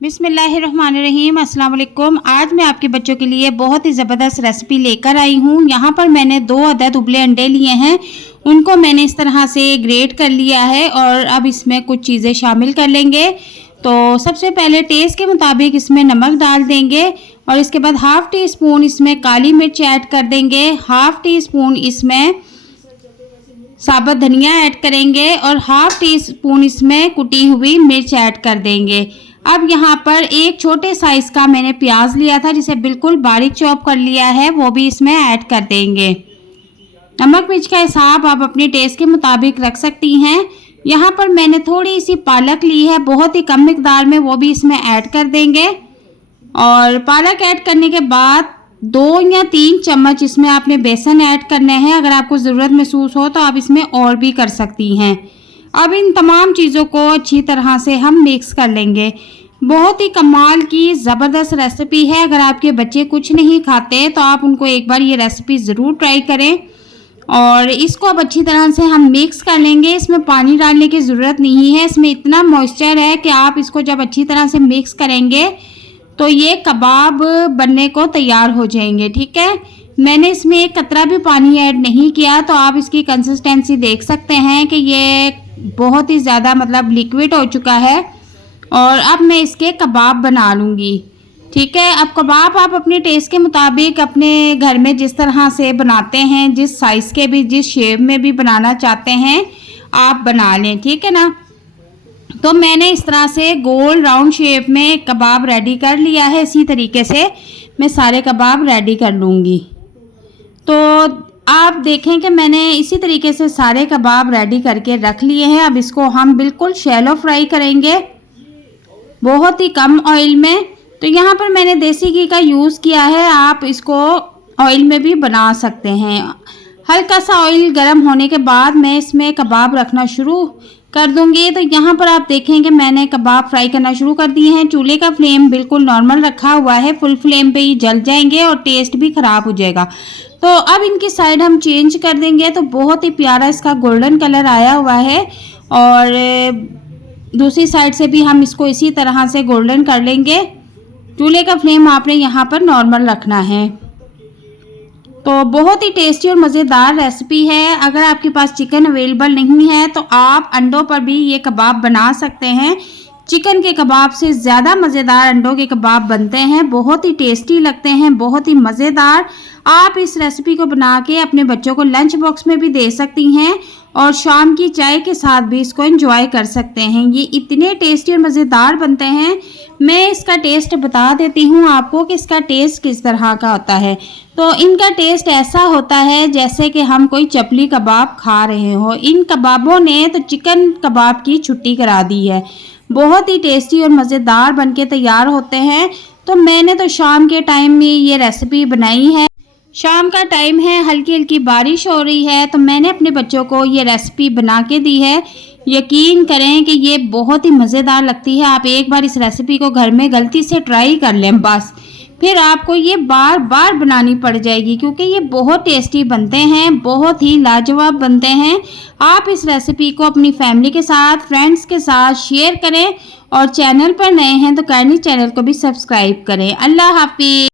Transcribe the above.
बिस्मिल्लाहिर्रहमानिर्रहीम, अस्सलाम वालेकुम। आज मैं आपके बच्चों के लिए बहुत ही ज़बरदस्त रेसिपी लेकर आई हूँ। यहाँ पर मैंने 2 अदद उबले अंडे लिए हैं, उनको मैंने इस तरह से ग्रेट कर लिया है और अब इसमें कुछ चीज़ें शामिल कर लेंगे। तो सबसे पहले टेस्ट के मुताबिक इसमें नमक डाल देंगे और इसके बाद हाफ़ टी स्पून इसमें काली मिर्च ऐड कर देंगे, हाफ़ टी स्पून इसमें साबुत धनिया ऐड करेंगे और हाफ़ टी स्पून इसमें कुटी हुई मिर्च ऐड कर देंगे। अब यहाँ पर एक छोटे साइज़ का मैंने प्याज लिया था जिसे बिल्कुल बारीक चॉप कर लिया है, वो भी इसमें ऐड कर देंगे। नमक मिर्च का हिसाब आप अपने टेस्ट के मुताबिक रख सकती हैं। यहाँ पर मैंने थोड़ी सी पालक ली है, बहुत ही कम मिकदार में, वो भी इसमें ऐड कर देंगे। और पालक ऐड करने के बाद 2 या 3 चम्मच इसमें आपने बेसन ऐड करने हैं। अगर आपको ज़रूरत महसूस हो तो आप इसमें और भी कर सकती हैं। अब इन तमाम चीज़ों को अच्छी तरह से हम मिक्स कर लेंगे। बहुत ही कमाल की ज़बरदस्त रेसिपी है। अगर आपके बच्चे कुछ नहीं खाते तो आप उनको एक बार ये रेसिपी ज़रूर ट्राई करें। और इसको अब अच्छी तरह से हम मिक्स कर लेंगे। इसमें पानी डालने की ज़रूरत नहीं है, इसमें इतना मॉइस्चर है कि आप इसको जब अच्छी तरह से मिक्स करेंगे तो ये कबाब बनने को तैयार हो जाएंगे। ठीक है, मैंने इसमें एक कतरा भी पानी ऐड नहीं किया, तो आप इसकी कंसिस्टेंसी देख सकते हैं कि ये बहुत ही ज़्यादा मतलब लिक्विड हो चुका है। और अब मैं इसके कबाब बना लूँगी। ठीक है, अब कबाब आप अपने टेस्ट के मुताबिक अपने घर में जिस तरह से बनाते हैं, जिस साइज़ के भी, जिस शेप में भी बनाना चाहते हैं आप बना लें। ठीक है ना। तो मैंने इस तरह से गोल राउंड शेप में कबाब रेडी कर लिया है। इसी तरीके से मैं सारे कबाब रेडी कर लूँगी। तो आप देखें कि मैंने इसी तरीके से सारे कबाब रेडी करके रख लिए हैं। अब इसको हम बिल्कुल शैलो फ्राई करेंगे, बहुत ही कम ऑयल में। तो यहाँ पर मैंने देसी घी का यूज़ किया है, आप इसको ऑयल में भी बना सकते हैं। हल्का सा ऑयल गर्म होने के बाद मैं इसमें कबाब रखना शुरू कर दूंगी। तो यहाँ पर आप देखें कि मैंने कबाब फ्राई करना शुरू कर दिए हैं। चूल्हे का फ्लेम बिल्कुल नॉर्मल रखा हुआ है, फुल फ्लेम पे ही जल जाएंगे और टेस्ट भी ख़राब हो जाएगा। तो अब इनकी साइड हम चेंज कर देंगे। तो बहुत ही प्यारा इसका गोल्डन कलर आया हुआ है और दूसरी साइड से भी हम इसको इसी तरह से गोल्डन कर लेंगे। चूल्हे का फ्लेम आपने यहाँ पर नॉर्मल रखना है। तो बहुत ही टेस्टी और मज़ेदार रेसिपी है। अगर आपके पास चिकन अवेलेबल नहीं है तो आप अंडों पर भी ये कबाब बना सकते हैं। चिकन के कबाब से ज़्यादा मज़ेदार अंडों के कबाब बनते हैं, बहुत ही टेस्टी लगते हैं, बहुत ही मज़ेदार। आप इस रेसिपी को बना के अपने बच्चों को लंच बॉक्स में भी दे सकती हैं और शाम की चाय के साथ भी इसको एंजॉय कर सकते हैं। ये इतने टेस्टी और मज़ेदार बनते हैं। मैं इसका टेस्ट बता देती हूँ आपको कि इसका टेस्ट किस तरह का होता है। तो इनका टेस्ट ऐसा होता है जैसे कि हम कोई चपली कबाब खा रहे हो। इन कबाबों ने तो चिकन कबाब की छुट्टी करा दी है। बहुत ही टेस्टी और मज़ेदार बनके तैयार होते हैं। तो मैंने तो शाम के टाइम में ये रेसिपी बनाई है। शाम का टाइम है, हल्की हल्की बारिश हो रही है, तो मैंने अपने बच्चों को ये रेसिपी बना के दी है। यकीन करें कि ये बहुत ही मज़ेदार लगती है। आप एक बार इस रेसिपी को घर में गलती से ट्राई कर लें, बस फिर आपको ये बार बार बनानी पड़ जाएगी, क्योंकि ये बहुत टेस्टी बनते हैं, बहुत ही लाजवाब बनते हैं। आप इस रेसिपी को अपनी फैमिली के साथ, फ्रेंड्स के साथ शेयर करें और चैनल पर नए हैं तो काइंडली चैनल को भी सब्सक्राइब करें। अल्लाह हाफिज़।